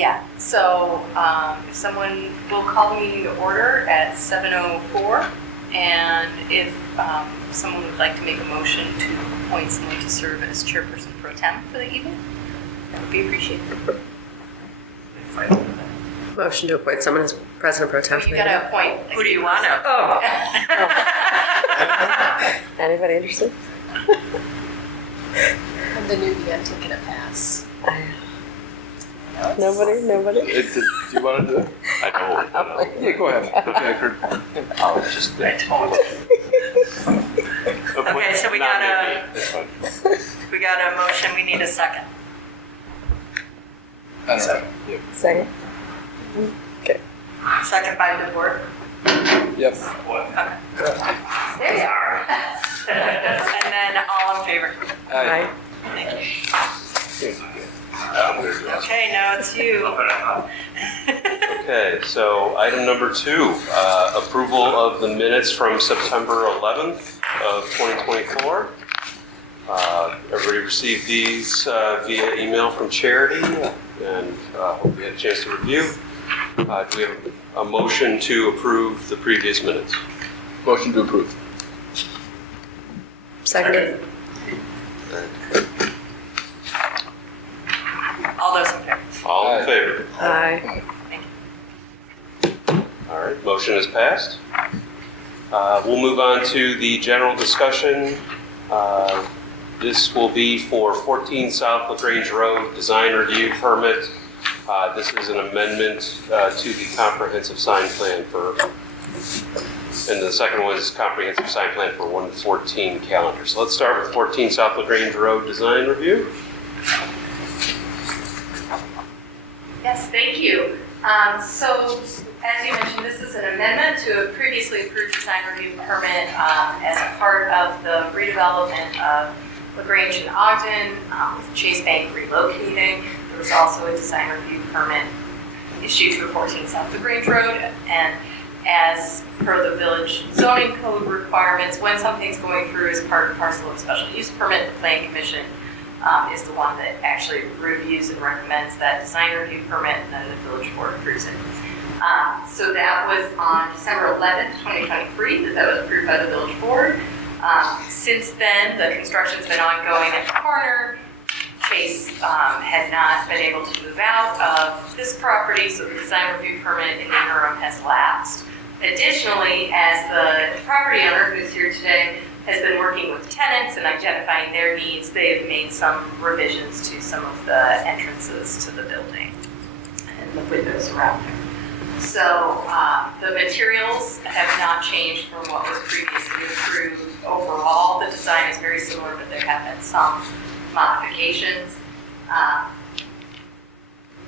Yeah, so if someone will call the meeting to order at 7:04, and if someone would like to make a motion to appoint someone to serve as chairperson pro tem for the evening, that would be appreciated. Motion to appoint someone as president pro tem. You gotta appoint. Who do you want to? Oh. Anybody interested? I'm the newbie, I'm taking a pass. Nobody? Do you want to do it? I know. Yeah, go ahead. Okay, Kurt. I'll just Okay, so we got a motion, we need a second. I don't know. Yep. Second. Okay. Second by the board. Yep. Okay. There you are. And then all in favor. Aye. Thank you. Good. Okay, now it's you. Okay, so item number 2, approval of the minutes from September 11th of 2024. Everybody received these via email from Charity, and hope you had a chance to review. Do we have a motion to approve the previous minutes? Motion to approve. Seconded. All those in favor. All in favor? Aye. Thank you. All right, motion is passed. We'll move on to the general discussion. This will be for 14 South LaGrange Road Design Review Permit. This is an amendment to the comprehensive sign plan and the second one is comprehensive sign plan for 114 calendar. So let's start with 14 South LaGrange Road Design Review. Yes, thank you. So, as you mentioned, this is an amendment to a previously approved design review permit as a part of the redevelopment of LaGrange and Ogden, with Chase Bank relocating. There was also a design review permit issued for 14 South LaGrange Road, and as per the village zoning code requirements, when something's going through as part and parcel of a special use permit, the Planning Commission is the one that actually reviews and recommends that design review permit, and then the village board approves it. So that was on December 11th, 2023, that was approved by the village board. Since then, the construction's been ongoing at the corner. Chase had not been able to move out of this property, so the design review permit in the interim has lapsed. Additionally, as the property owner who's here today has been working with tenants and identifying their needs, they've made some revisions to some of the entrances to the building and the windows around there. So the materials have not changed from what was previously approved. Overall, the design is very similar, but there have been some modifications.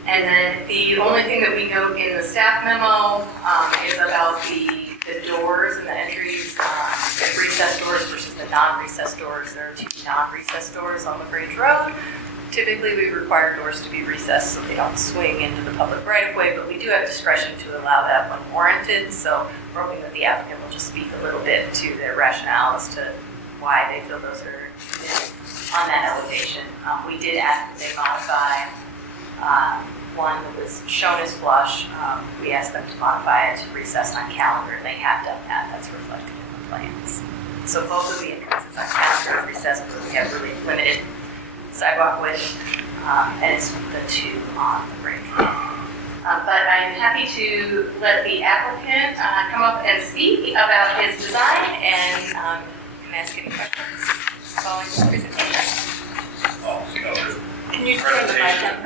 And then the only thing that we note in the staff memo is about the doors and the entries, the recessed doors versus the non-recessed doors. There are 2 non-recessed doors on LaGrange Road. Typically, we require doors to be recessed so they don't swing into the public right-of-way, but we do have discretion to allow that when warranted. So we're hoping that the applicant will just speak a little bit to their rationale as to why they feel those are needed on that elevation. We did ask that they modify one that was shown as flush. We asked them to modify it to recess on calendar, and they have done that. That's reflected in the plans. So both of the entrances on calendar are recessed, but we have really limited sidewalk width, and it's the 2 on the Grange Road. But I'm happy to let the applicant come up and speak about his design, and can ask any questions following his presentation. Can you turn the mic on?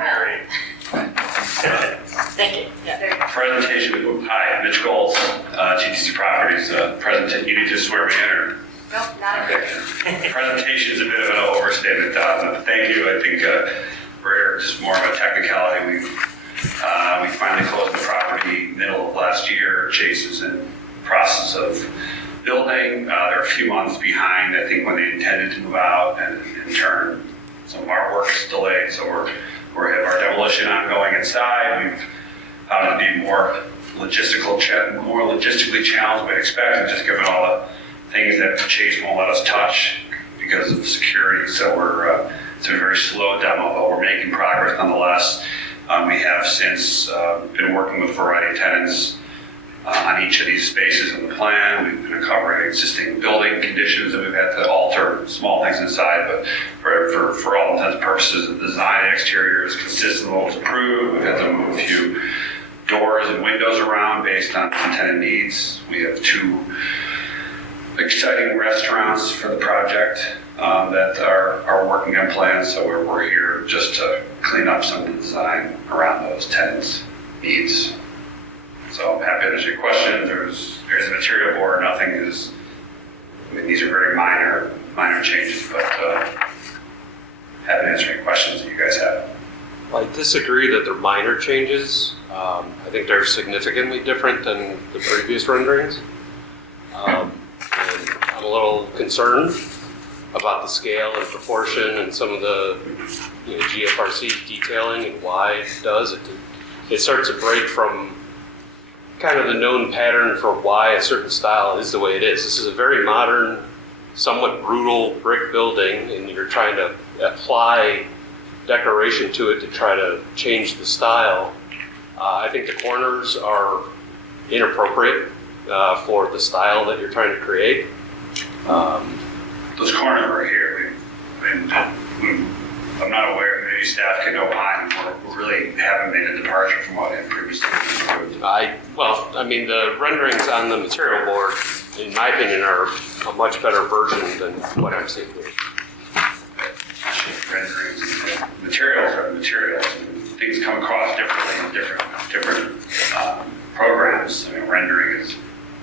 Thank you. Yeah. Presentation. Hi, Mitch Gold, GTC Properties. You need to swear me in, or? Nope, not Okay. Presentation is a bit of an overstatement. Thank you. I think we're just more of a technicality. We finally closed the property middle of last year. Chase is in the process of building. They're a few months behind, I think, when they intended to move out, and in turn, some of our work's delayed. So we have our demolition ongoing inside. We've found it to be more logistically challenged than we expected, just given all the things that Chase won't let us touch because of security. So it's a very slow demo, but we're making progress nonetheless. We have since been working with a variety of tenants on each of these spaces in the plan. We've been covering existing building conditions that we've had to alter small things inside, but for all intents and purposes, the design and exterior is consistent with what was approved. We've had to move a few doors and windows around based on tenant needs. We have 2 exciting restaurants for the project that are working on plans, so we're here just to clean up some of the design around those tenants' needs. So I'm happy to answer your question. There's a material board. Nothing is. I mean, these are very minor changes, but happy to answer any questions that you guys have. I disagree that they're minor changes. I think they're significantly different than the previous renderings. And I'm a little concerned about the scale and proportion and some of the GFRC detailing and why it does it. It starts to break from kind of the known pattern for why a certain style is the way it is. This is a very modern, somewhat brutal brick building, and you're trying to apply decoration to it to try to change the style. I think the corners are inappropriate for the style that you're trying to create. Those corners are here. I'm not aware, maybe staff can opine, we really haven't made a departure from what had previously been approved. I mean, the renderings on the material board, in my opinion, are a much better version than what I'm seeing here. Renderings, materials are materials. Things come across differently in different programs. I mean, rendering is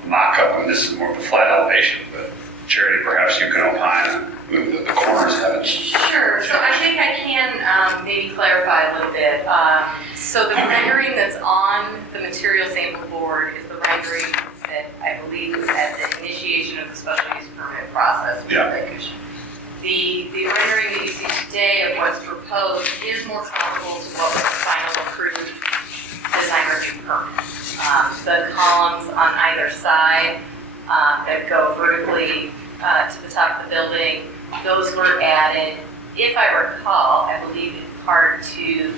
a mock-up, and this is more of a flat elevation, but Charity, perhaps you can opine on the corners have it. Sure, so I think I can maybe clarify a little bit. So the rendering that's on the material sample board is the rendering that I believe was at the initiation of the special use permit process. Yeah. The rendering that you see today of what's proposed is more comparable to what was the final approved design review permit. The columns on either side that go vertically to the top of the building, those were added, if I recall, I believe in part to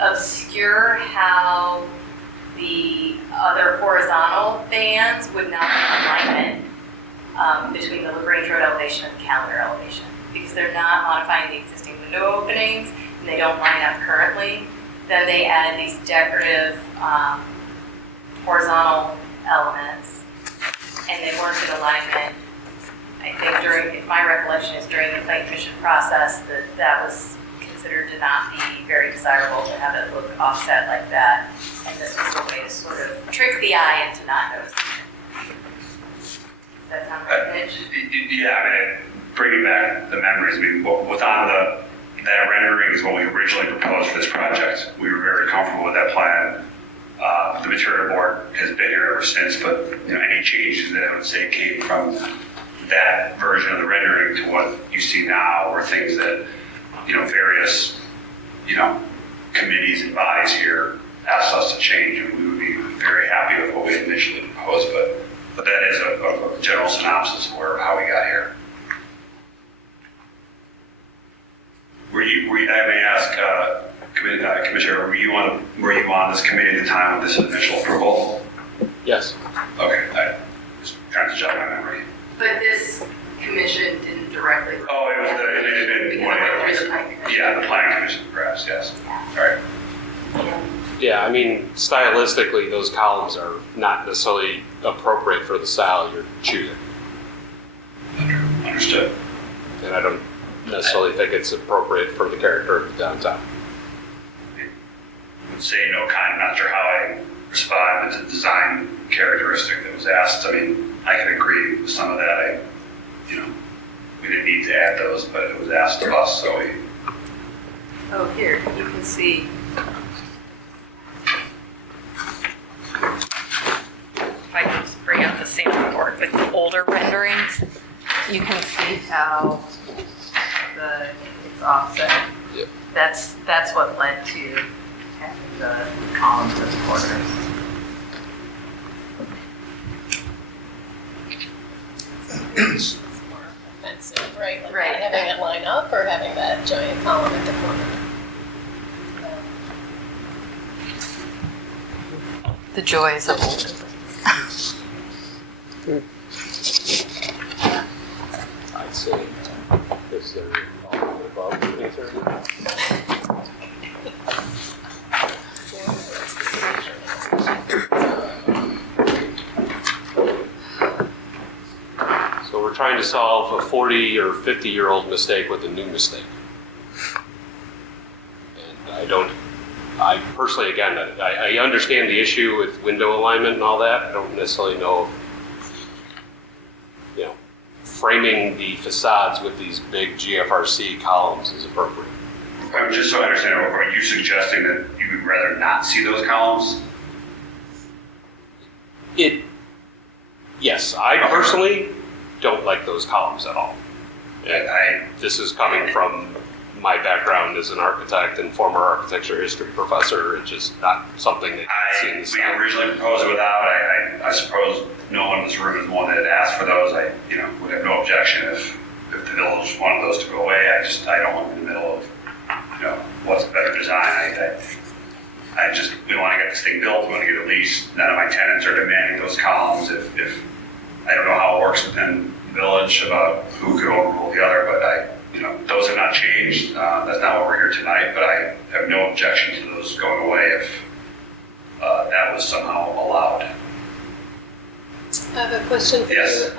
obscure how the other horizontal bands would not be in alignment between the Grange Road elevation and the calendar elevation, because they're not modifying the existing window openings and they don't line up currently. Then they added these decorative horizontal elements, and they weren't in alignment. I think my recollection is during the plan commission process that was considered to not be very desirable to have it look offset like that, and this was a way to sort of trick the eye into not noticing it. Does that sound right, Mitch? Yeah, I mean, bringing back the memories, I mean, what's on that rendering is what we originally proposed for this project. We were very comfortable with that plan. The material board has been here ever since, but any changes that I would say came from that version of the rendering to what you see now were things that various committees and bodies here asked us to change, and we would be very happy with what we initially proposed. But that is a general synopsis of how we got here. I may ask, Commissioner, were you on this committee at the time of this initial approval? Yes. Okay, I just trying to jog my memory. But this commission didn't directly. Oh, it had been one of the others. Yeah, the planning commission, perhaps, yes. All right. Yeah, I mean, stylistically, those columns are not necessarily appropriate for the style you're choosing. Understood. And I don't necessarily think it's appropriate for the character of the downtown. I would say I'm not sure how I respond to the design characteristic that was asked. I mean, I can agree with some of that. We didn't need to add those, but it was asked of us, so we. Oh, here, you can see. If I can just bring up the sample board with the older renderings, you can see how it's offset. Yep. That's what led to having the columns as corners. It's more offensive, right? Like Right. Having it line up or having that giant column at the corner. The joys of old buildings. I'd say, is there all of the above, beneath or? So we're trying to solve a 40 or 50-year-old mistake with a new mistake. And I personally, again, I understand the issue with window alignment and all that. I don't necessarily know, you know, framing the facades with these big GFRC columns is appropriate. Just so I understand, are you suggesting that you would rather not see those columns? Yes, I personally don't like those columns at all. And this is coming from my background as an architect and former architecture history professor. It's just not something that I've seen this We time. originally proposed it without. I suppose no one in this room is the one that had asked for those. I would have no objection if the village wanted those to go away. I don't want to be in the middle of, what's a better design. We want to get this thing built. We want to get it leased. None of my tenants are demanding those columns. If I don't know how it works within the village about who could overrule the other, but those have not changed. That's not what we're here tonight, but I have no objection to those going away if that was somehow allowed. I have a question for Yes. you.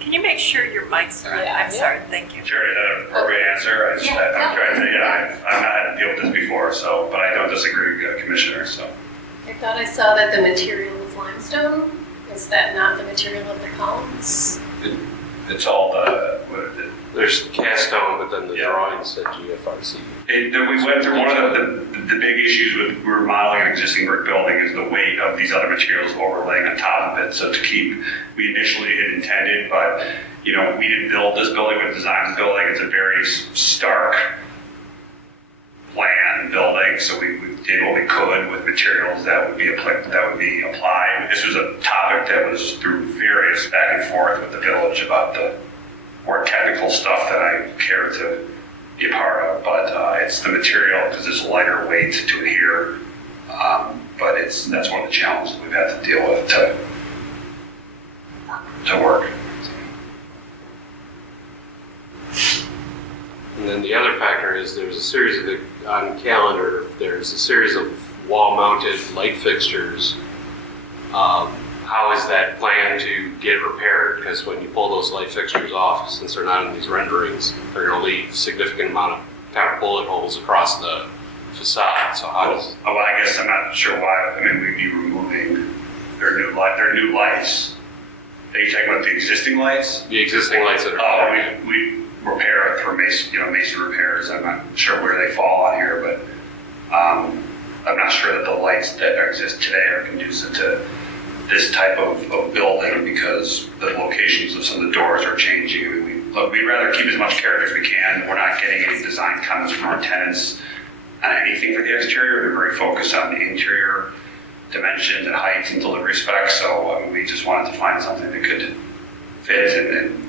Can you make sure your mics are on? Yeah. I'm sorry, thank you. Sure, is that an appropriate answer? I'm trying to, I've not had to deal with this before, but I don't disagree with the commissioner, so. I thought I saw that the material was limestone. Is that not the material of the columns? It's all what is it? There's cast stone, but then the Yeah. drawing said GFRC. We went through one of the big issues with remodeling an existing brick building is the weight of these other materials overlaying on top of it. So we initially had intended, but we didn't build this building, we designed the building. It's a very stark plan building, so we did what we could with materials that would be applied. This was a topic that was through various back and forth with the village about the more technical stuff that I care to be a part of, but it's the material because it's a lighter weight to adhere. But that's one of the challenges we've had to deal with to work. And then the other factor is there's a series of, on calendar, there's a series of wall-mounted light fixtures. How is that planned to get repaired? Because when you pull those light fixtures off, since they're not in these renderings, they're going to leave significant amount of kind of bullet holes across the facade. So how does? Oh, well, I guess I'm not sure why. I mean, we'd be removing their new lights. Are you talking about the existing lights? The existing lights that are. Oh, we repair it for mason repairs. I'm not sure where they fall on here, but I'm not sure that the lights that exist today are conducive to this type of building because the locations of some of the doors are changing. I mean, we'd rather keep as much character as we can. We're not getting any design comments from our tenants on anything for the exterior. We're very focused on the interior dimensions and heights and delivery specs. So we just wanted to find something that could fit and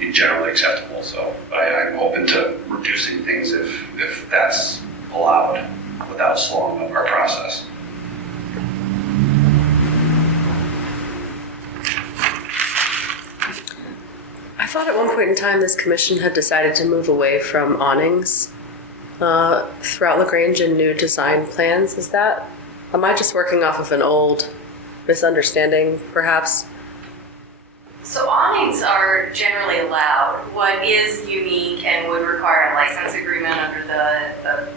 be generally acceptable. So I'm open to reducing things if that's allowed without slowing up our process. I thought at one point in time this commission had decided to move away from awnings throughout Grange in new design plans. Am I just working off of an old misunderstanding, perhaps? So awnings are generally allowed. What is unique and would require a license agreement under the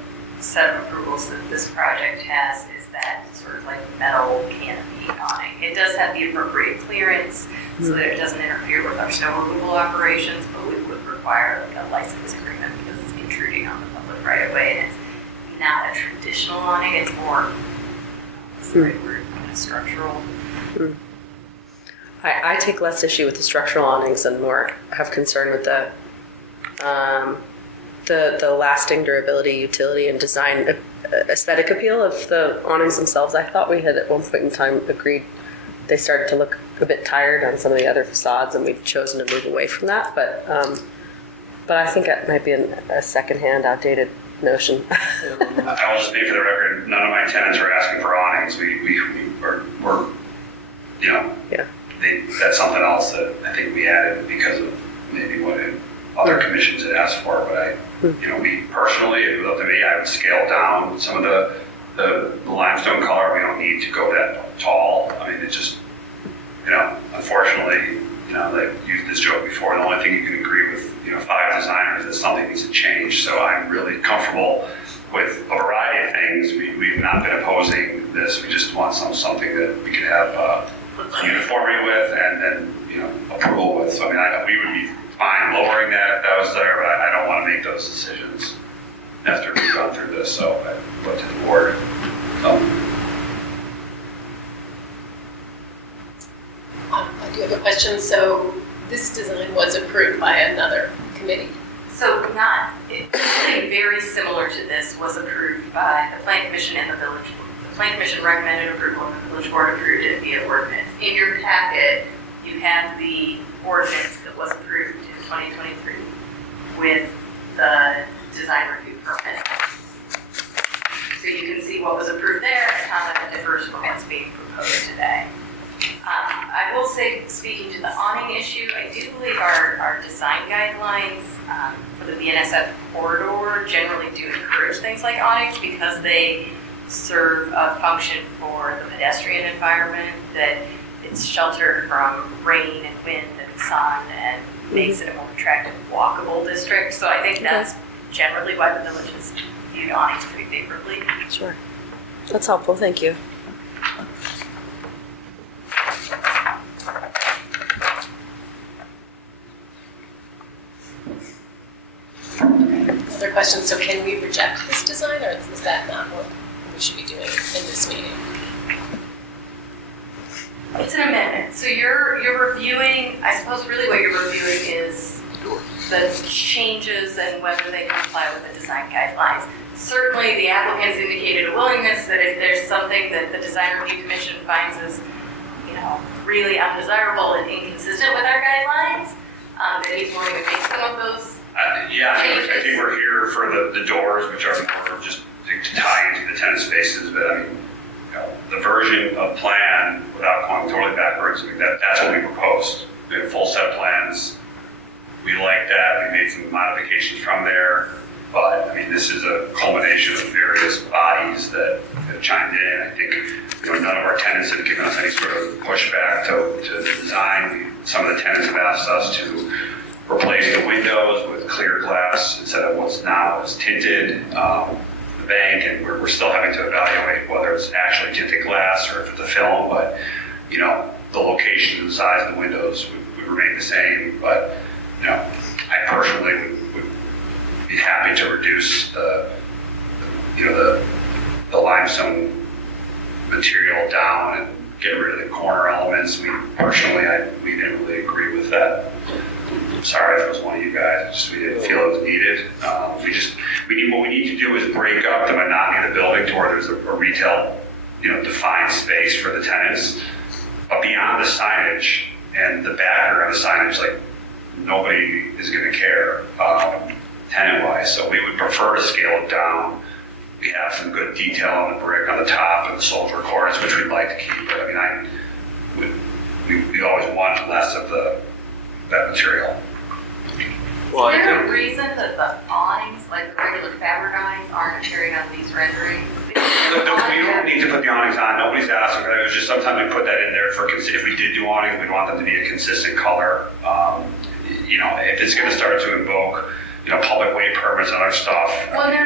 set of approvals that this project has is that sort of like metal canopy awning. It does have the appropriate clearance so that it doesn't interfere with our snow removal operations, but we would require like a license agreement because it's intruding on the public right of way and it's not a traditional awning, it's more, what's the right word, kind of structural. I take less issue with the structural awnings and more have concern with the lasting durability, utility, and design aesthetic appeal of the awnings themselves. I thought we had at one point in time agreed they started to look a bit tired on some of the other facades, and we've chosen to move away from that. But I think that might be a secondhand, outdated notion. I will just speak for the record. None of my tenants are asking for awnings. We're Yeah. That's something else that I think we added because of maybe what other commissions had asked for, but me personally, if it was up to me, I would scale down some of the limestone color. We don't need to go that tall. I mean, it's just, unfortunately, they've used this joke before. The only thing you can agree with, 5 designers is something needs to change. So I'm really comfortable with a variety of things. We've not been opposing this. We just want something that we can have uniformity with and then, approval with. So, we would be fine lowering that if that was there, but I don't want to make those decisions after we've gone through this. So I looked at the board. I do have a question. So this design was approved by another committee. So something very similar to this was approved by the Plan Commission and the Village Board. The Plan Commission recommended approval and the Village Board approved it via ordinance. In your packet, you have the ordinance that was approved in 2023 with the design review permit. So you can see what was approved there and how that differs from what's being proposed today. I will say, speaking to the awning issue, I do believe our design guidelines for the BNSF corridor generally do encourage things like awnings because they serve a function for the pedestrian environment, that it's sheltered from rain and wind and sun and makes it a more attractive walkable district. So I think that's generally why the village has viewed awnings pretty favorably. Sure. That's helpful. Thank you. Other questions? So can we reject this design, or is that not what we should be doing in this meeting? It's an amendment. So you're reviewing, I suppose really what you're reviewing is the changes and whether they comply with the design guidelines. Certainly the applicants indicated a willingness that if there's something that the Design Review Commission finds as, really undesirable and inconsistent with our guidelines, that he's willing to make some of those I think we're here for the doors, which are more just to tie into the tenant spaces, but the version of plan, without going totally backwards, that's what we proposed. We have a full set of plans. We like that. We made some modifications from there, but this is a culmination of various bodies that have chimed in. I think none of our tenants have given us any sort of pushback to the design. Some of the tenants have asked us to replace the windows with clear glass instead of what's now is tinted. The bank, and we're still having to evaluate whether it's actually tinted glass or if it's a film, but the location and the size of the windows would remain the same. But I personally would be happy to reduce the limestone material down and get rid of the corner elements. We didn't really agree with that. I'm sorry if it was one of you guys. We didn't feel it was needed. What we need to do is break up the monotony of the building to where there's a retail, defined space for the tenants. But beyond the signage and the background of the signage, nobody is going to care tenant-wise. So we would prefer to scale it down. We have some good detail on the brick on the top and the soldier corners, which we'd like to keep. But we always want less of that material. Well, Is there a reason that the awnings, like the regular fabric awnings, aren't appearing on these renderings? We don't need to put the awnings on. Nobody's asking. It was just sometimes we put that in there if we did do awnings, we'd want them to be a consistent color. If it's going to start to invoke, public way permits and other stuff. Well, no.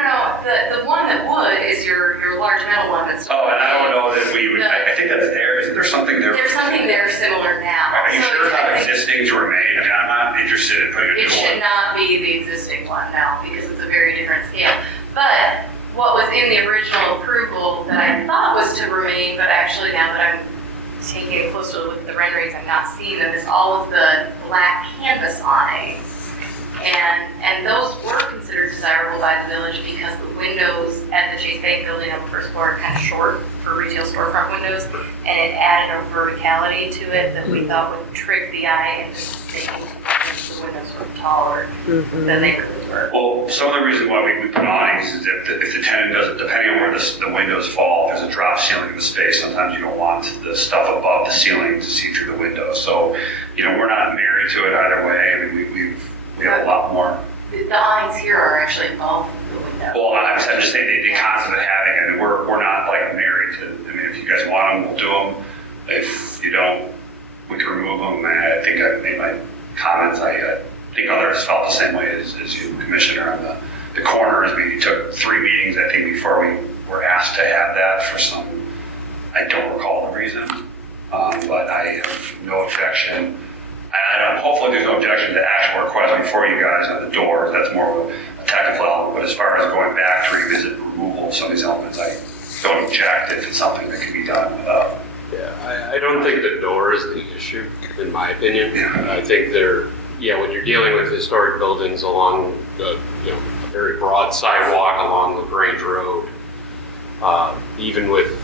The one that would is your large metal one that's. Oh, and I don't know that we would. I think that's there. Isn't there something there? There's something there similar now. Are you sure it's not existing to remain? I'm not interested in putting a new It should one. not be the existing one now because it's a very different scale. But what was in the original approval that I thought was to remain, but actually now that I'm taking a closer look at the renderings, I'm not seeing them, is all of the black canvas awnings. And those were considered desirable by the village because the windows at the Chase Bank building on the first floor are kind of short for retail storefront windows, and it added a verticality to it that we thought would trick the eye into thinking the windows were taller than they really were. Well, some of the reason why we put awnings is if the tenant doesn't, depending on where the windows fall, if there's a drop ceiling in the space, sometimes you don't want the stuff above the ceiling to see through the window. So, we're not married to it either way. I mean, we have a lot more. The awnings here are actually above the window. Well, I'm just saying the concept of having it, we're not like married to, I mean, if you guys want them, we'll do them. If you don't, we can remove them. And I think I've made my comments. I think others felt the same way as you, Commissioner, on the corners. We took 3 meetings, I think, before we were asked to have that for some, I don't recall the reason, but I have no objection. Hopefully there's no objection to the actual request before you guys on the doors. That's more of a technical element. But as far as going back to revisit removal of some of these elements, I don't object if it's something that can be done without. Yeah, I don't think the door is the issue, in my opinion. Yeah. I think when you're dealing with historic buildings along a very broad sidewalk along the Grange Road, even with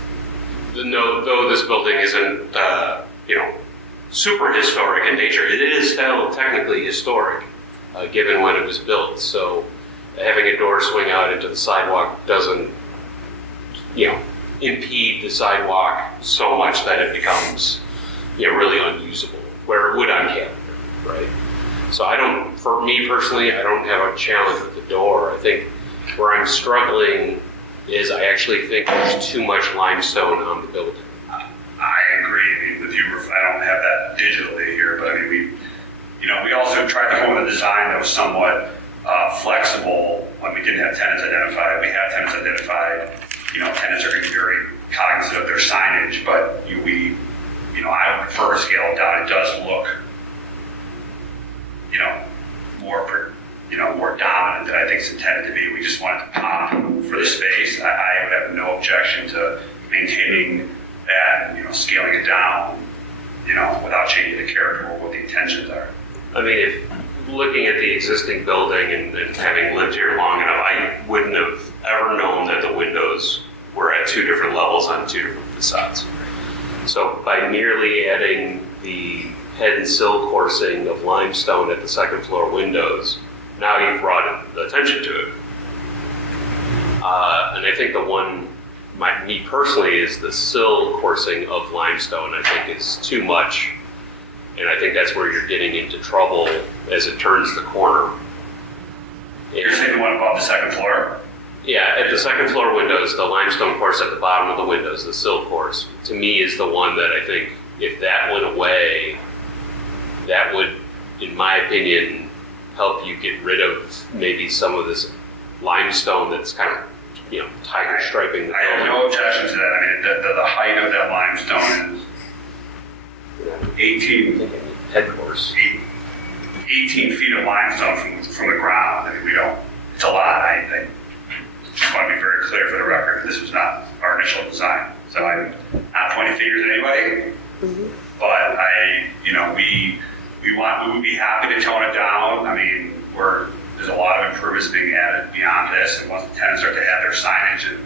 though this building isn't, super historic in nature, it is still technically historic, given when it was built. So having a door swing out into the sidewalk doesn't, impede the sidewalk so much that it becomes, really unusable, where it would on Camden, right? So for me personally, I don't have a challenge with the door. I think where I'm struggling is I actually think there's too much limestone on the building. I agree. I mean, with you, I don't have that digitally here, but I mean, we also tried to come up with a design that was somewhat flexible when we didn't have tenants identified. We have tenants identified. Tenants are going to be very cognizant of their signage, but I would prefer to scale it down. It does look, more dominant than I think it's intended to be. We just want it to pop for the space. I would have no objection to maintaining that, scaling it down, without changing the character or what the intentions are. I mean, if looking at the existing building and having lived here long enough, I wouldn't have ever known that the windows were at 2 different levels on 2 different facades. So by merely adding the head and sill coursing of limestone at the second floor windows, now you've brought attention to it. And I think the one, me personally, is the sill coursing of limestone, I think is too much. And I think that's where you're getting into trouble as it turns the corner. You're saying the one above the second floor? Yeah, at the second floor windows, the limestone course at the bottom of the windows, the sill course, to me is the one that I think if that went away, that would, in my opinion, help you get rid of maybe some of this limestone that's kind of, tiger striping the I have building. no objection to that. I mean, the height of that limestone is 18 Head course. 18 feet of limestone from the ground. I mean, it's a lot. I just want to be very clear for the record, this was not our initial design. So I'm not pointing fingers at anybody, but we would be happy to tone it down. I mean, there's a lot of improvements being added beyond this, and once the tenants start to add their signage and,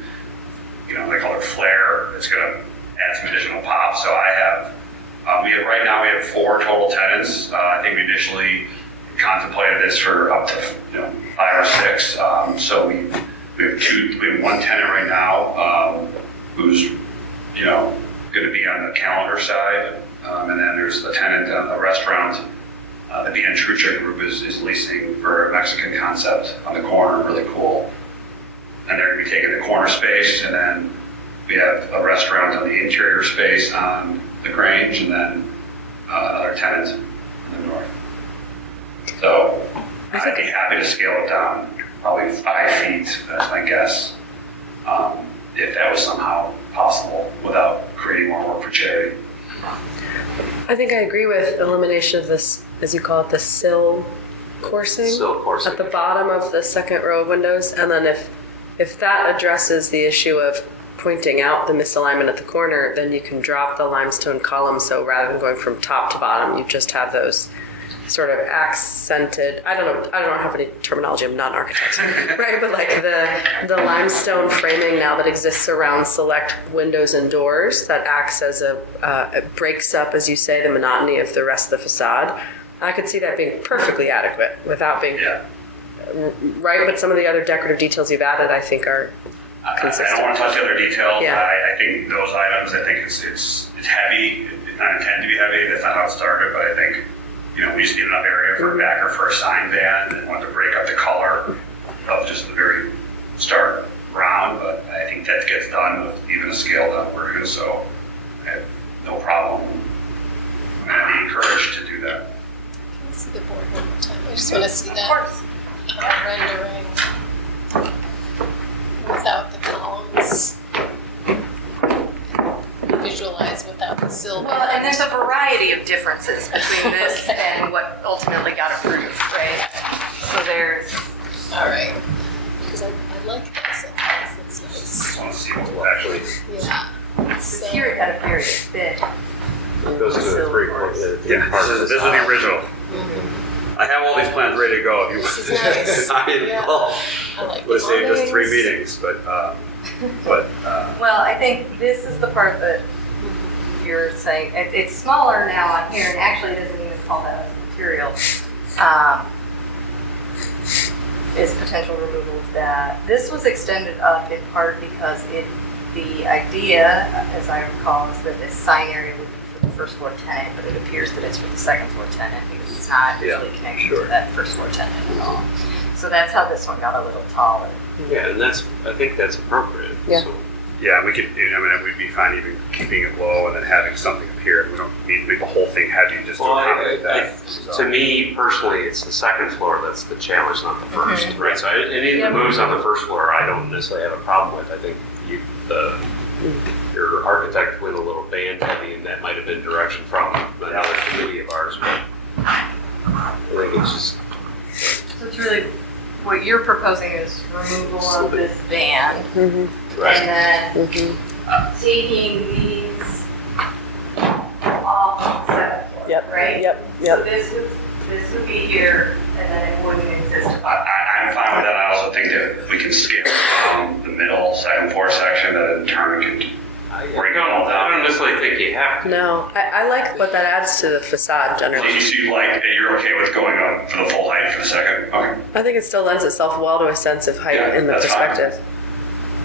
they call it flair, it's going to add some additional pop. So right now we have 4 total tenants. I think we initially contemplated this for up to 5 or 6. So we have 1 tenant right now who's going to be on the calendar side, and then there's a tenant, a restaurant. The Bientrucha group is leasing for a Mexican concept on the corner, really cool. And they're going to be taking the corner space, and then we have a restaurant on the interior space on the Grange, and then another tenant in the north. So I'd be happy to scale it down, probably 5 feet, that's my guess, if that was somehow possible without creating more work for charity. I think I agree with elimination of this, as you call it, the sill coursing. Sill coursing. At the bottom of the second row of windows. And then if that addresses the issue of pointing out the misalignment at the corner, then you can drop the limestone column. So rather than going from top to bottom, you just have those sort of accented, I don't have any terminology, I'm not an architect, right? But like the limestone framing now that exists around select windows and doors that acts as it breaks up, as you say, the monotony of the rest of the facade. I could see that being perfectly adequate without being Yeah. right, but some of the other decorative details you've added, I think, are I consistent. don't want to touch the other details. Yeah. I think those items, I think it's heavy. It's not intended to be heavy. That's not how it started, but I think, we just need enough area for a backer for a sign van and want to break up the color of just the very start round, but I think that gets done with even a scaled up version, so I have no problem. I'd be encouraged to do that. Can I see the board one more time? I just want to see Of that course. rendering without the columns. Visualize without the sill. Well, and there's a variety of differences between this and what ultimately got approved, right? So there's, All right. Because I like this. That's nice. Just want to see what actually. Yeah. So, here it had a very thin. Those are the three parts. Yeah, this is the original. I have all these plans ready to go if you This is want. nice. I like would have saved us 3 awnings. meetings, but Well, I think this is the part that you're saying, it's smaller now on here, and actually it isn't even called out as material. Is potential removal of that. This was extended up in part because the idea, as I recall, is that this sign area would be for the first floor tenant, but it appears that it's for the second floor tenant because it's not really connected to that first floor tenant at all. So that's how this one got a little taller. Yeah, and I think that's appropriate. Yeah. So, yeah, we could. We'd be fine even keeping it low and then having something appear. We don't need to make the whole thing heavy just to Well, accommodate that. to me personally, it's the second floor that's the challenge, not the first, right? So any of the moves on the first floor, I don't necessarily have a problem with. I think your architect went a little band heavy, and that might have been direction from another committee of ours, but I think it's just, So it's really, what you're proposing is removal of this band, right. and then taking these off the second floor, Yep. right? Yep. So Yep. this would be here, and then it wouldn't exist. I'm fine with that. I also think that we can scale the middle second floor section that in turn can bring it all I down. don't necessarily think you have to. No, I like what that adds to the facade So generally. you're okay with going up for the full height for the second? Okay. I think it still lends itself well to a sense of height Yeah, in the that's fine. perspective.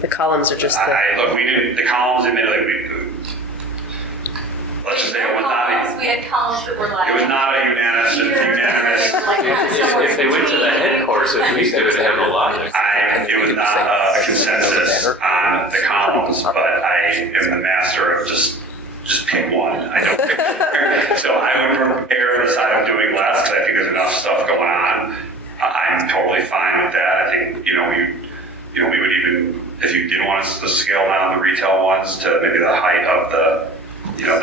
The columns are just the. Look, we did the columns admittedly. Let's just say it was not. We had columns that were like. It was not a unanimous. If they went to the head course, at least they would have a logic. It was not a consensus on the columns, but I am the master of just pick one. I don't pick. So I would err on the side of doing less because I think there's enough stuff going on. I'm totally fine with that. I think we would even, if you did want us to scale down the retail ones to maybe the height of the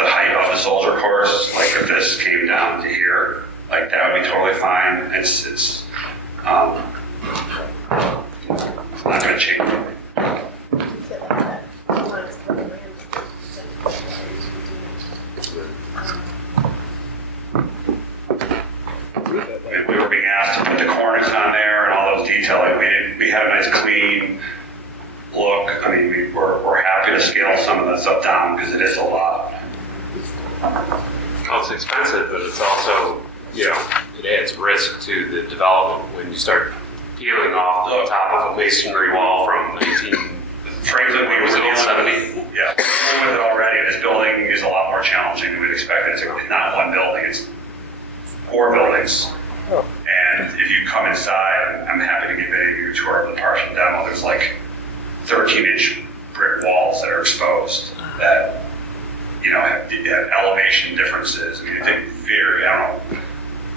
height of the soldier course, like if this came down to here, like that would be totally fine. It's not going to change. We were being asked to put the cornice on there and all those details. Like we had a nice clean look. I mean, we're happy to scale some of that stuff down because it is a lot. Well, it's expensive, but it's also, it adds risk to the development when you start peeling off the top of a masonry wall from 19, Frames that we was it were dealing 70? Yeah, we're with it already. This building is a lot more challenging than we'd expect. It's not one building, it's 4 buildings. And if you come inside, I'm happy to give any of you a tour of the partial demo. There's like 13-inch brick walls that are exposed that, have elevation differences. I mean, it's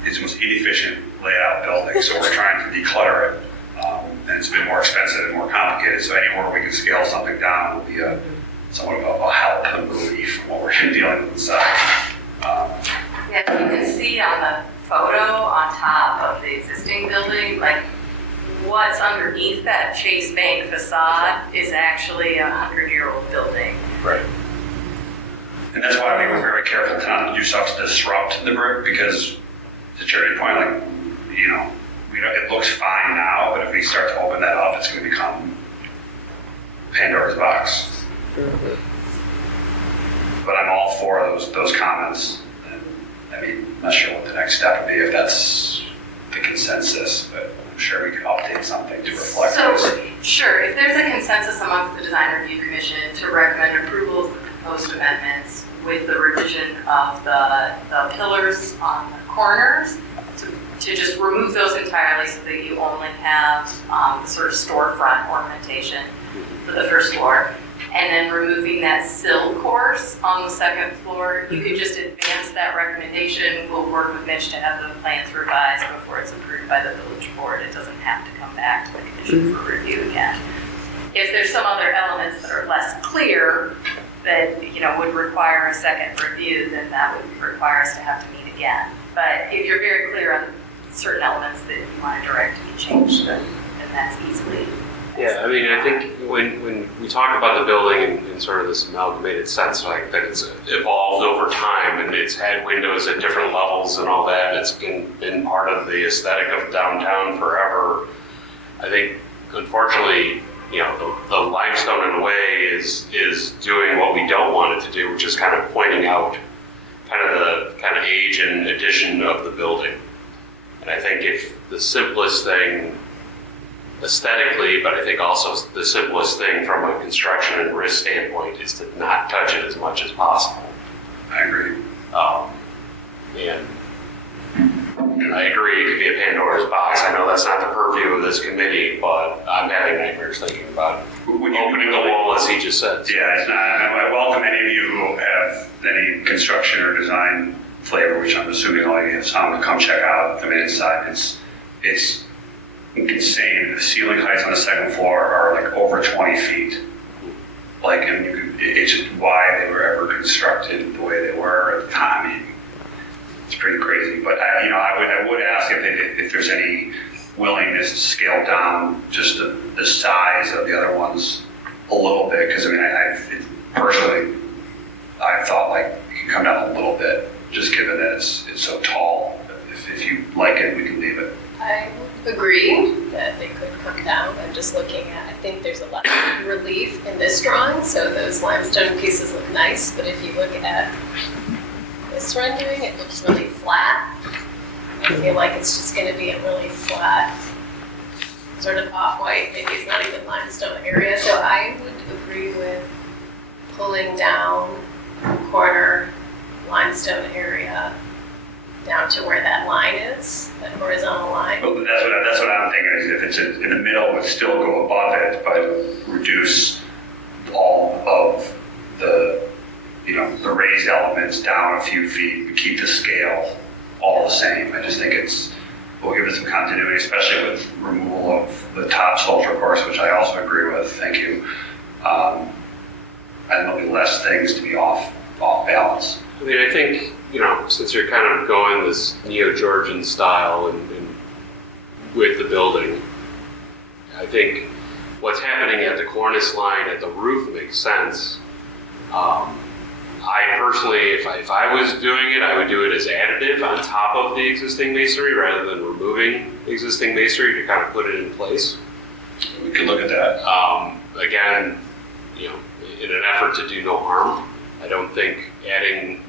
it's the most inefficient layout building, so we're trying to declutter it. And it's been more expensive and more complicated, so anywhere we can scale something down will be somewhat of a help and relief from what we're dealing with inside. Yeah, you can see on the photo on top of the existing building, like what's underneath that Chase Bank facade is actually a 100-year-old building. Right. And that's why we were very careful to not do stuff to disrupt the brick, because to Jerry's point, it looks fine now, but if we start to open that up, it's going to become Pandora's box. But I'm all for those comments. And I mean, I'm not sure what the next step would be if that's the consensus, but I'm sure we could update something to reflect this. So, sure, if there's a consensus amongst the design review commission to recommend approval of the proposed amendments with the revision of the pillars on the corners, to just remove those entirely so that you only have sort of storefront ornamentation for the first floor, and then removing that sill course on the second floor, you could just advance that recommendation. We'll work with Mitch to have the plans revised before it's approved by the village board. It doesn't have to come back to the commission for review again. If there's some other elements that are less clear that, you know, would require a second review, then that would require us to have to meet again. But if you're very clear on certain elements that you want to direct to be changed, then that's easily. Yeah, I mean, I think when we talk about the building in sort of this amalgamated sense, like that it's evolved over time and it's had windows at different levels and all that, it's been part of the aesthetic of downtown forever. I think, unfortunately, you know, the limestone in a way is doing what we don't want it to do, which is kind of pointing out kind of age and addition of the building. And I think if the simplest thing aesthetically, but I think also the simplest thing from a construction and risk standpoint is to not touch it as much as possible. I agree. And I agree, it could be a Pandora's box. I know that's not the purview of this committee, but I'm having nightmares thinking about opening the wall, as he just said. Yeah, it's not. I welcome any of you who have any construction or design flavor, which I'm assuming all you have some, to come check out the inside. It's insane. The ceiling heights on the second floor are like over 20 feet. Like, and it's just why they were ever constructed the way they were at the time. I mean, it's pretty crazy. But I would ask if there's any willingness to scale down just the size of the other ones a little bit, because I mean, personally, I thought like it could come down a little bit, just given that it's so tall. If you like it, we can leave it. I would agree that they could come down. I'm just looking at, I think there's a lot of relief in this drawing, so those limestone pieces look nice, but if you look at this rendering, it looks really flat. I feel like it's just going to be a really flat, sort of off-white, maybe it's not even limestone area, so I would agree with pulling down the corner limestone area down to where that line is, that horizontal line. Well, that's what I'm thinking, is if it's in the middle, it would still go above it, but reduce all of the the raised elements down a few feet, but keep the scale all the same. I just think will give it some continuity, especially with removal of the top sculpture course, which I also agree with. Thank you. And there'll be less things to be off balance. I mean, I think, since you're kind of going this Neo-Georgian style and with the building, I think what's happening at the cornice line at the roof makes sense. I personally, if I was doing it, I would do it as additive on top of the existing masonry rather than removing existing masonry to kind of put it in place. We could look at that. Again, in an effort to do no harm, I don't think adding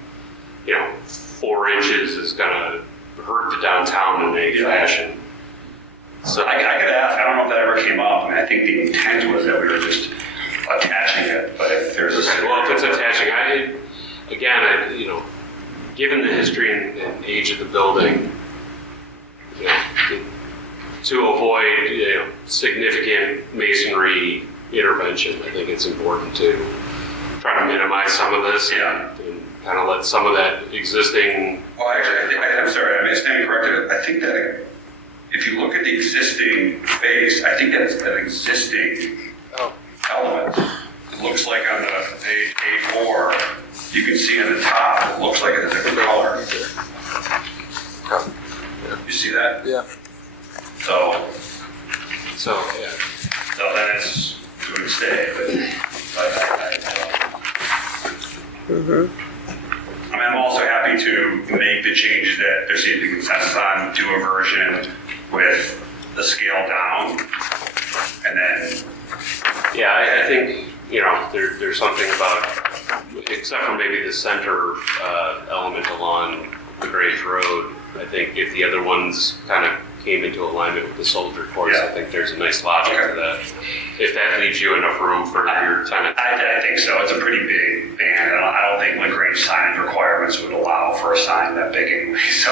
4 inches is going to hurt the downtown in any fashion. So I could ask, I don't know if that ever came up. I mean, I think the intent was that we were just attaching it, but if there's a... Well, if it's attaching, given the history and age of the building, to avoid, significant masonry intervention, I think it's important to try to minimize some of this. Yeah. And kind of let some of that existing... Well, actually, I'm sorry, I may stand corrected. I think that if you look at the existing face, I think that's an existing element. It looks like on the page A4, you can see on the top, it looks like it has a different color. You see that? Yeah. So yeah. So then it's to stay, I mean, I'm also happy to make the changes that there seems to be consensus on, do a version with the scale down, and then... Yeah, I think, there's something about, except for maybe the center element along Grange Road, I think if the other ones kind of came into alignment with the soldier course, I think there's a nice logic to that. If that leaves you enough room for your tenant. I think so. It's a pretty big band. I don't think LaGrange signage requirements would allow for a sign that big anyway. So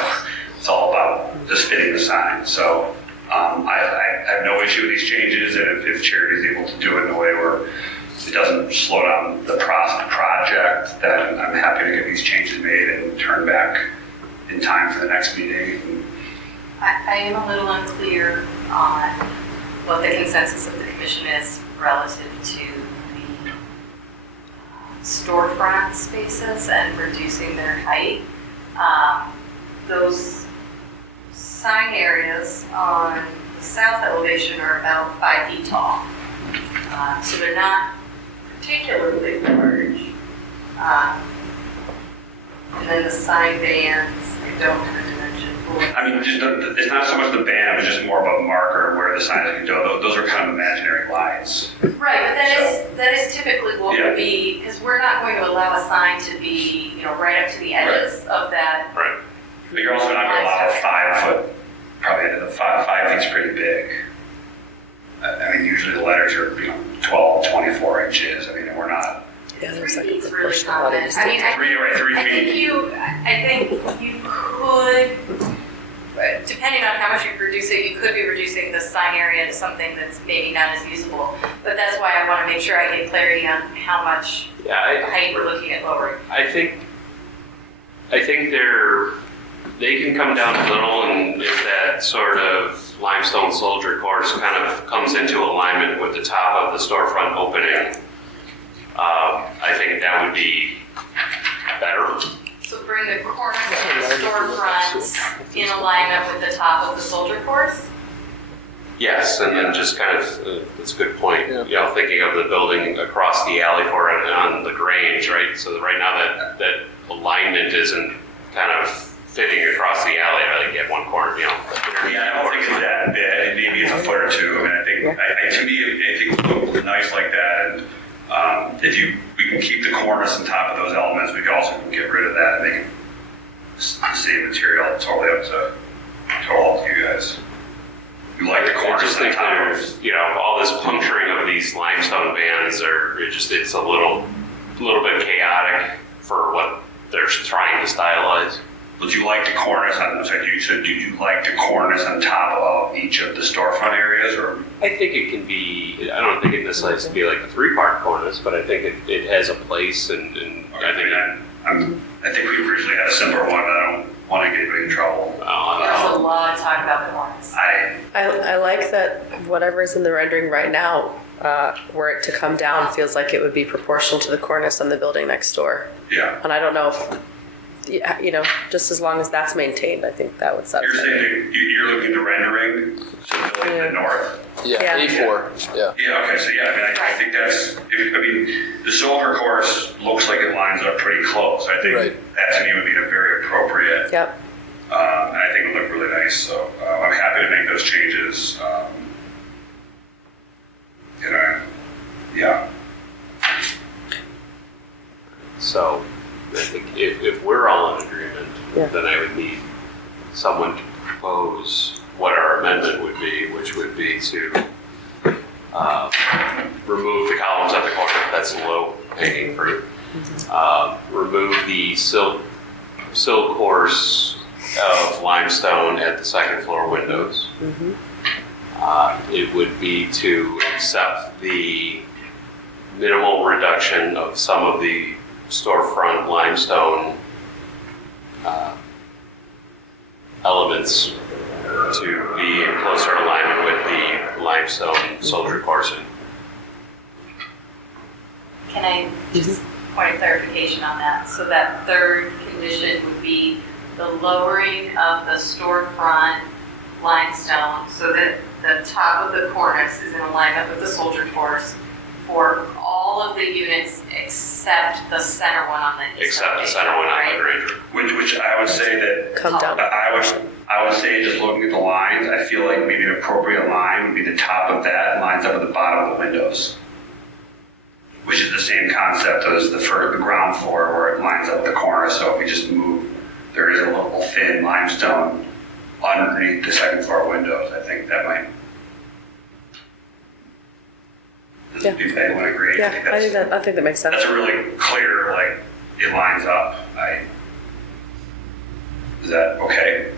it's all about just fitting the sign. So I have no issue with these changes, and if Charity is able to do it in a way where it doesn't slow down the project, then I'm happy to get these changes made and turn back in time for the next meeting. I am a little unclear on what the consensus of the commission is relative to the storefront spaces and reducing their height. Those sign areas on the south elevation are about 5 feet tall. So they're not particularly large. And then the sign bands, I don't have a dimension for. I mean, it's not so much the band, it's just more of a marker where the signs can go. Those are kind of imaginary lines. Right, but that is typically what would be, because we're not going to allow a sign to be, right up to the edges of that. Right. But you're also not going to allow a 5 foot, probably the 5 feet's pretty big. I mean, usually the letters are 12, 24 inches. I mean, we're not. Yeah, there's like a It's really proportionality. common. I mean, I think you could, depending on how much you reduce it, you could be reducing the sign area to something that's maybe not as usable. But that's why I want to make sure I get clarity on how much height we're looking at lowering. I think they can come down a little, and if that sort of limestone soldier course kind of comes into alignment with the top of the storefront opening, I think that would be better. So bring the corners of the storefronts in alignment with the top of the soldier course? Yes, and then just kind of, that's a good point, thinking of the building across the alley for it on the Grange, right? So right now that alignment isn't kind of fitting across the alley, like at one corner, Yeah, I don't think it's that big. Maybe it's a foot or two. I mean, I think, to me, I think it looks nice like that. And if we can keep the cornice on top of those elements, we can also get rid of that and make it the same material. It's totally up to you guys. You like the I cornice just on think top there's, all this puncturing of these limestone bands it's a little bit chaotic for what they're trying to stylize. Would you like the cornice on? Did you like the cornice on top of each of the storefront areas, or? I think it can be. I don't think it necessarily has to be like a 3-part cornice, but I think it has a place, and I think we originally had a simpler one. I don't want to get anybody in trouble. There's a lot of talk about the corners. I like that whatever's in the rendering right now, were it to come down, feels like it would be proportional to the cornice on the building next door. Yeah. And I don't know if, just as long as that's maintained, I think that would satisfy. You're saying you're looking at the rendering to the building to the north? Yeah. A4, yeah. Yeah, okay, so I think the soldier course looks like it lines up pretty close. I think that to me would be very appropriate. Yep. And I think it would look really nice, so I'm happy to make those changes. Yeah. So I think if we're all in agreement, then I would need someone to propose what our amendment would be, which would be to remove the columns at the corner. That's low hanging fruit. Remove the sill course of limestone at the second floor windows. It would be to accept the minimal reduction of some of the storefront limestone elements to be in closer alignment with the limestone soldier coursing. Can I just point of clarification on that? So that third condition would be the lowering of the storefront limestone so that the top of the cornice is in alignment with the soldier course for all of the units except the center one on the east. Except the center one on the Granger. Which I would say that Come down. I would say, just looking at the lines, I feel like maybe an appropriate line would be the top of that lines up at the bottom of the windows, which is the same concept as the ground floor where it lines up the corner. So if we just move there is a little thin limestone underneath the second floor windows. I think that might. Yeah. If anyone agrees, Yeah, I think that makes sense. that's a really clear, like, it lines up. Is that okay?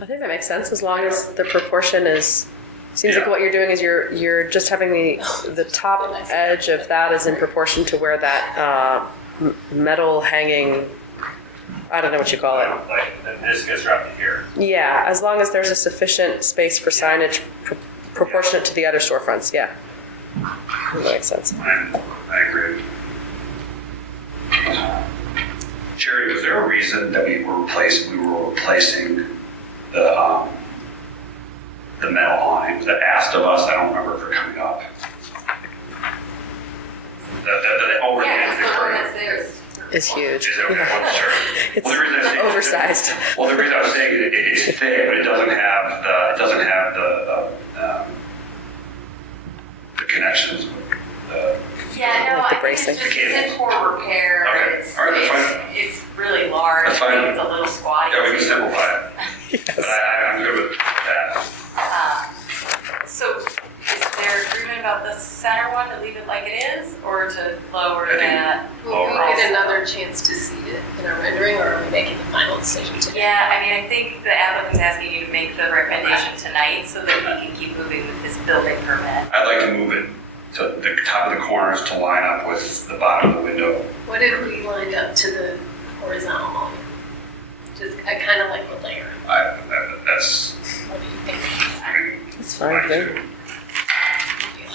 I think that makes sense as long as the proportion is. Seems like Yeah. what you're doing is you're just having the top edge of that is in proportion to where that metal hanging. I don't know what you call it. Like, this gets right to here. Yeah, as long as there's a sufficient space for signage proportionate to the other storefronts. Yeah, that makes sense. I agree. Sherry, was there a reason that we were replacing the metal awning? Was that asked of us? I don't remember if it coming up. The overhang. Yeah, because the one that's there is. It's huge. Is it okay? Well, sure. It's Well, the reason I say oversized. Well, the reason I was saying it's thick, but it doesn't have the connections. Yeah, no, Like the I think bracing. it's just it's in poor repair. Okay. It's, All right, that's fine. it's really large. That's fine. I think it's a little squatty. Yeah, we can simplify it. Yes. But I'm good with that. So is there agreement about the center one to leave it like it is, or to lower I think- that? Will we get another chance to see it in our rendering, or are we making the final decision today? Yeah, I mean, I think the applicant's asking you to make the recommendation tonight so that he can keep moving with his building permit. I'd like to move it to the top of the corners to line up with the bottom of the window. What if we lined up to the horizontal line? Just, I kind of like the layer. That's, What do you think? I mean, It's fine. Yeah.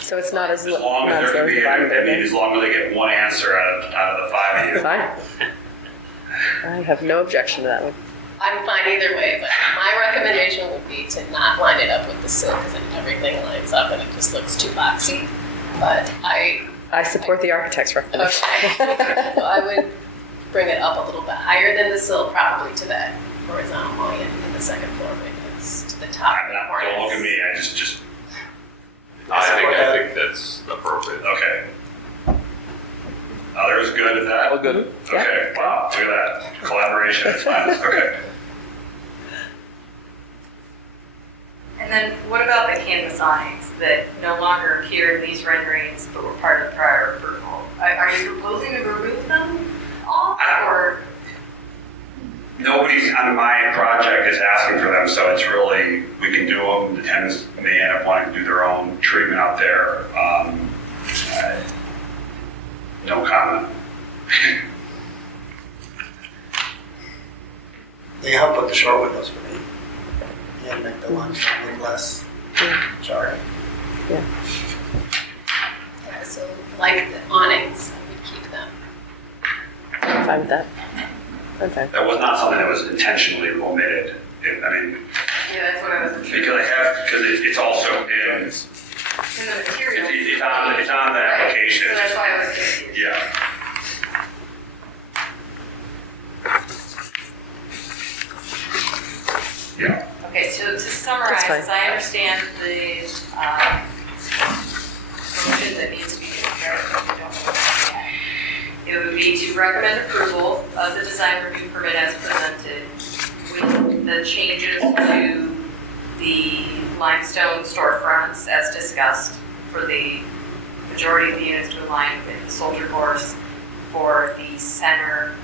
So it's not as as long not as as there low can as be, the bottom I mean, window. as long as they get one answer out of the five of you. Fine. I have no objection to that one. I'm fine either way, but my recommendation would be to not line it up with the sill, because then everything lines up and it just looks too boxy. But I support the architect's recommendation. okay. So I would bring it up a little bit higher than the sill, probably to that horizontal line in the second floor windows, to the top of the cornice. Don't look at me, I just, I think that's appropriate. okay. Others good at that? All good. Okay, wow, look at that. Collaboration, it's fine, okay. And then what about the canvas awnings that no longer appear in these renderings but were part of the prior approval? Are you proposing to remove them all, or? Nobody's on my project is asking for them, so it's really, we can do them. The tenants may end up wanting to do their own treatment out there. No comment. They help with the short windows for me. And make the lines look less jarring. Yeah, so like the awnings, I would keep them. I'm fine with that. I'm fine. That was not something that was intentionally omitted. I mean, Yeah, that's what I was. because it's also in, In the material. it's on the application. So that's why I was confused. Yeah. Yeah. Okay, so to That's summarize, fine. as I understand the motion that needs to be prepared, it would be to recommend approval of the design review permit as presented with the changes to the limestone storefronts as discussed for the majority of the units to align with the Soldier Course, for the center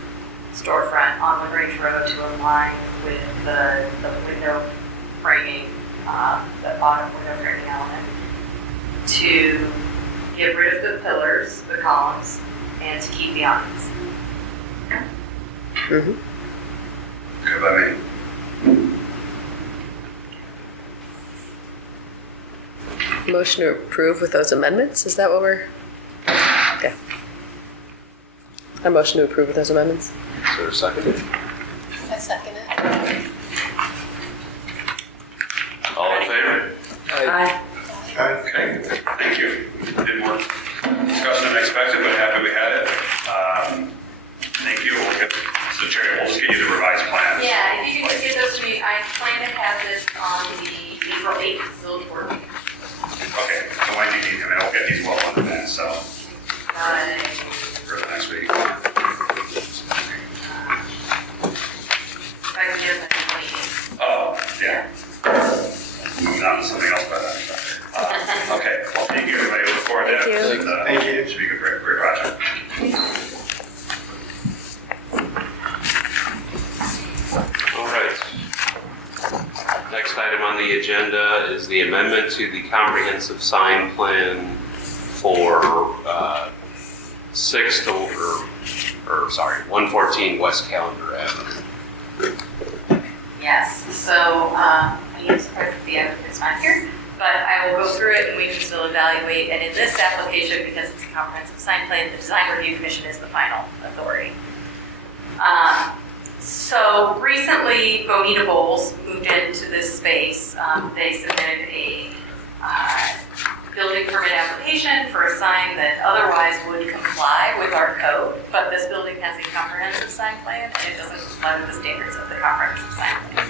storefront on Grange Road to align with the window framing, the bottom window framing element, to get rid of the pillars, the columns, and to keep the awnings. Mm-hmm. Good by me. Motion to approve with those amendments? Is that what we're? Okay. A motion to approve with those amendments? Is there a second? I second it. All in favor? Aye. Okay, thank you. Did more discussion than expected, but happy we had it. Thank you. We'll get, so Jerry, we'll just get you the revised plans. Yeah, if you can just get those to me, I plan to have this on the April 8th village board meeting. Okay, so when do you need them? And I'll get these well in advance, so Uh, for the next week. the agenda is the amendment to the comprehensive sign plan for 114 West Calendar Avenue. Yes, so I need to put the applicant's not here, but I will go through it and we can still evaluate. And in this application, because it's a comprehensive sign plan, the Design Review Commission is the final authority. So recently, Bonita Bowles moved into this space. They submitted a building permit application for a sign that otherwise would comply with our code, but this building has a comprehensive sign plan and it doesn't comply with the standards of the comprehensive sign plan.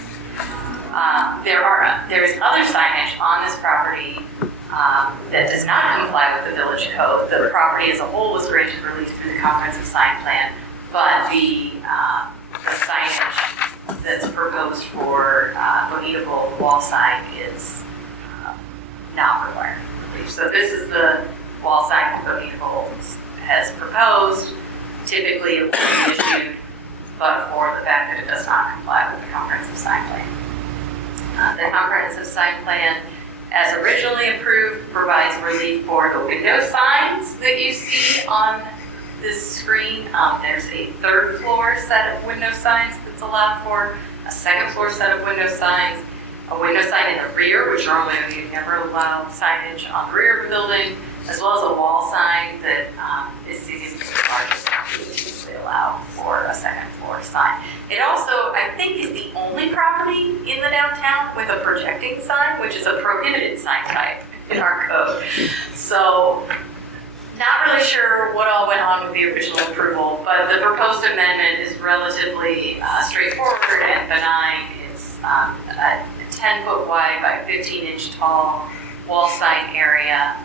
There is other signage on this property that does not comply with the village code. The property as a whole was granted relief through the comprehensive sign plan, but the signage that's proposed for Bonita Bowl, the wall sign, is not required. So this is the wall sign that Bonita Bowl has proposed. Typically, it will be issued, but for the fact that it does not comply with the comprehensive sign plan. The comprehensive sign plan, as originally approved, provides relief for the window signs that you see on this screen. There's a third floor set of window signs that's allowed for, a second floor set of window signs, a window sign in the rear, which normally we never allow signage on the rear of a building, as well as a wall sign that is significantly larger than we usually allow for a second floor sign. It also, I think, is the only property in the downtown with a projecting sign, which is a prohibited sign type in our code. So, not really sure what all went on with the original approval, but the proposed amendment is relatively straightforward and benign. It's a 10-foot wide by 15-inch tall wall sign area,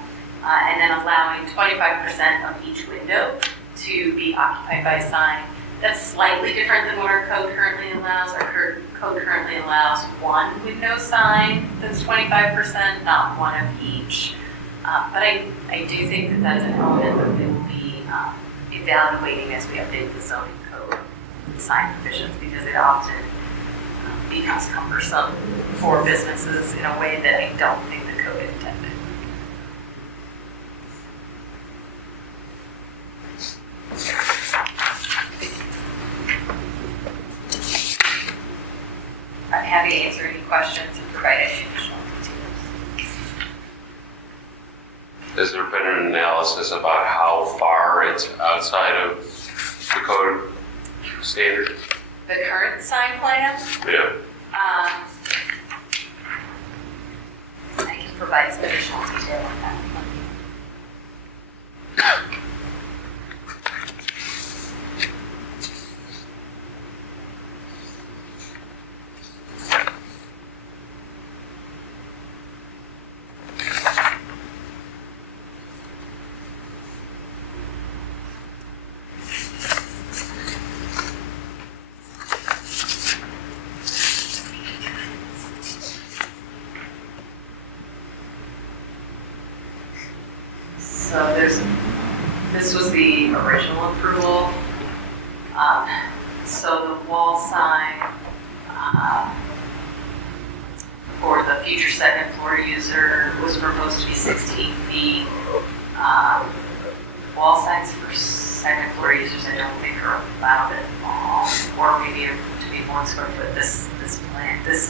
and then allowing 25% of each window to be occupied by a sign. That's slightly different than what our code currently allows. Our code currently allows one window sign that's 25%, not one of each. But I do think that that's an element that we will be evaluating as we update the zoning code sign provisions, because it often becomes cumbersome for businesses in a way that I don't think the code intended. I'm happy to answer any questions and provide any additional details. Has there been an analysis about how far it's outside of the code standard? The current sign plan, Yeah. I can provide some additional detail on that. So this was the original approval. So the wall sign for the future second floor user was proposed to be 16 feet. Wall signs for second floor users, I don't think are allowed at all, or maybe to be 1 square foot. This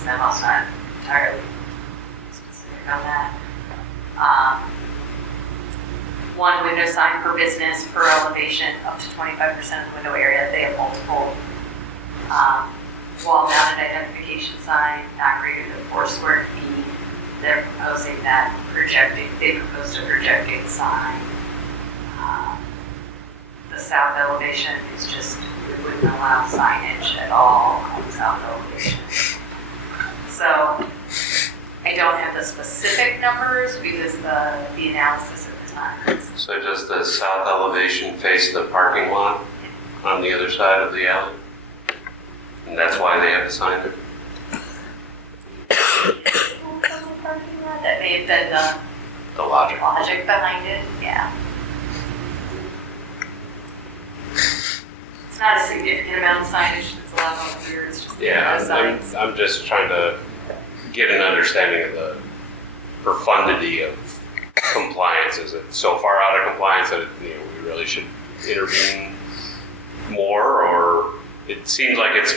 memo's not entirely specific on that. One window sign per business per elevation, up to 25% of the window area. They have multiple wall-mounted identification sign, not greater than 4 square feet. They're proposing that they proposed a projecting sign. The south elevation is just, we wouldn't allow signage at all on the south elevation. So I don't have the specific numbers because the analysis at the time. So does the south elevation face the parking lot on the other side of the alley? And that's why they have the sign there? That may have been The logic. logic behind it, yeah. It's not a significant amount of signage that's allowed on the rear, it's just the Yeah, signs. I'm just trying to get an understanding of the profundity of compliance. Is it so far out of compliance that we really should intervene more, or it seems like it's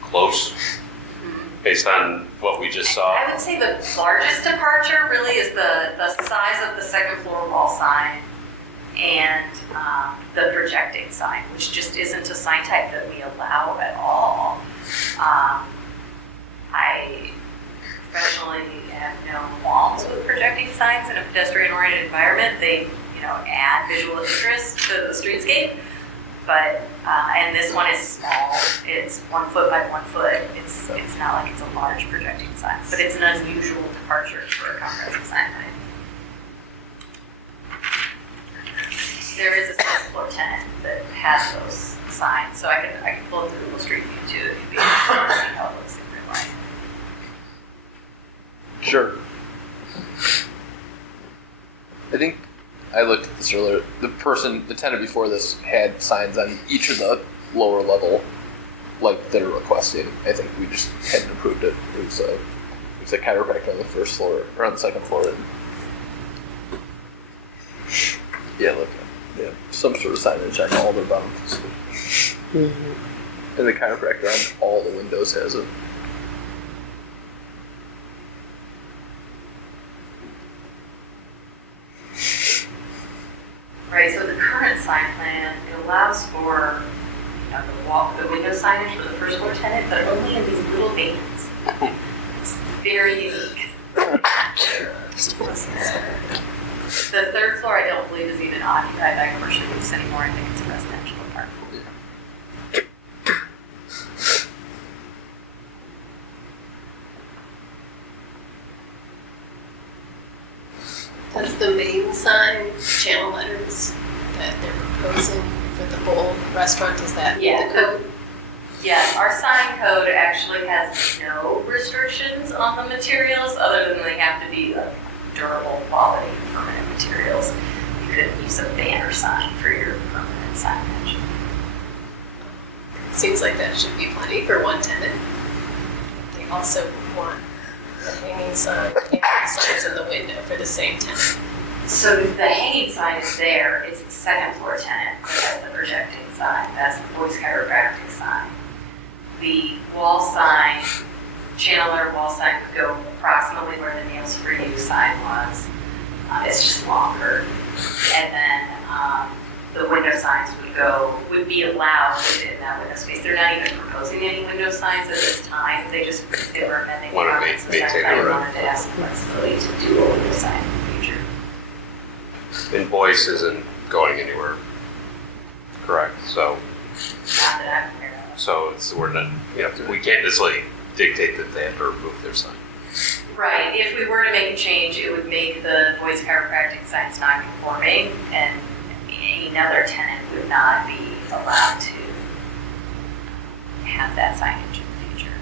close based on what we just saw? I would say the largest departure really is the size of the second floor wall sign and the projecting sign, which just isn't a sign type that we allow at all. I professionally have no qualms with projecting signs in a pedestrian-oriented environment. They, add visual interest to the streetscape. But, and this one is small. It's 1 foot by 1 foot. It's not like it's a large projecting sign, but it's an unusual departure for a comprehensive sign type. There is a second floor tenant that has those signs, so I can pull up the Google Street View too if you'd be interested to see how it looks in real life. Sure. I think I looked at this earlier. The tenant before this had signs on each of the lower level, that are requesting. I think we just hadn't approved it. It was a chiropractor on the first floor or on the second floor. Some sort of signage on all their bottom facilities. And the chiropractor on all the windows has it. Right, so the current sign plan, it allows for the window signage for the first floor tenant, but only in these little bands. It's very unique. The third floor I don't believe is even occupied by commercial use anymore. I think it's a residential apartment. Does the main sign, channel letters that they're proposing for the whole restaurant, is that the code? Yes, our sign code actually has no restrictions on the materials other than they have to be durable, quality, permanent materials. You couldn't use a banner sign for your permanent signage. Seems like that should be plenty for one tenant. They also want the hanging signs in the window for the same tenant. So the hanging sign is there. It's the second floor tenant that has the projecting sign. That's the Boys Chiropractic sign. The wall sign, Chandler wall sign could go approximately where the Nails for You sign was. It's just longer. And then the window signs would be allowed within that window space. They're not even proposing any window signs at this time. They were amending the ordinance, so everybody wanted to have some flexibility to do a window sign in the future. And Boyce isn't going anywhere, correct? So Not that I'm aware of. So we're not, we can't necessarily dictate that they have to remove their sign. Right, if we were to make a change, it would make the Boys Chiropractic signs non-conforming, and another tenant would not be allowed to have that signage in the future.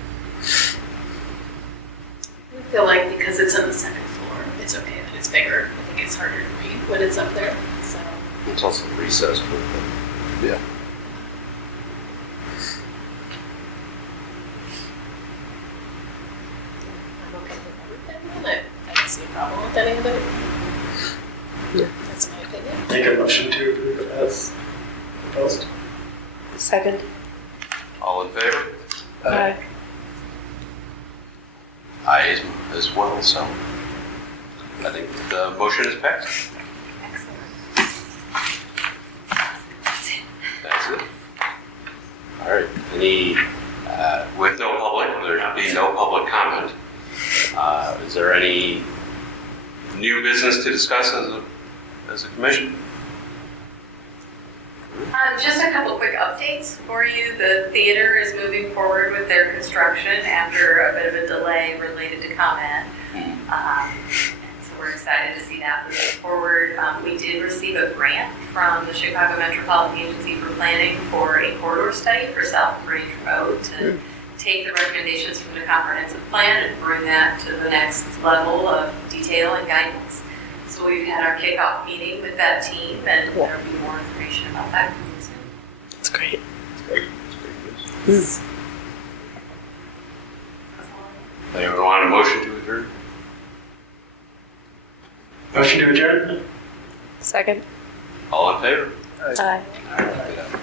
I feel like because it's on the second floor, it's okay that it's bigger. I think it's harder to read when it's up there, so. It's also recessed with Yeah. I'm okay with everything. I don't see a problem with any of it. Yeah. That's my opinion. Make a motion to approve it as proposed. Second. All in favor? Aye. Aye as well, so I think the motion is passed. Excellent. That's it. All right, with no public, there'll be no public comment. Is there any new business to discuss as a commission? Just a couple quick updates for you. The theater is moving forward with their construction after a bit of a delay related to comment. So we're excited to see that moving forward. We did receive a grant from the Chicago Metropolitan Agency for Planning for a corridor study for South Grange Road to take the recommendations from the comprehensive plan and bring that to the next level of detail and guidance. So we've had our kickoff meeting with that team, and there'll be more information about that coming soon. That's great. It's great. It's great news. That's a motion to adjourn? Motion to adjourn? Second. All in favor? Aye. Yeah.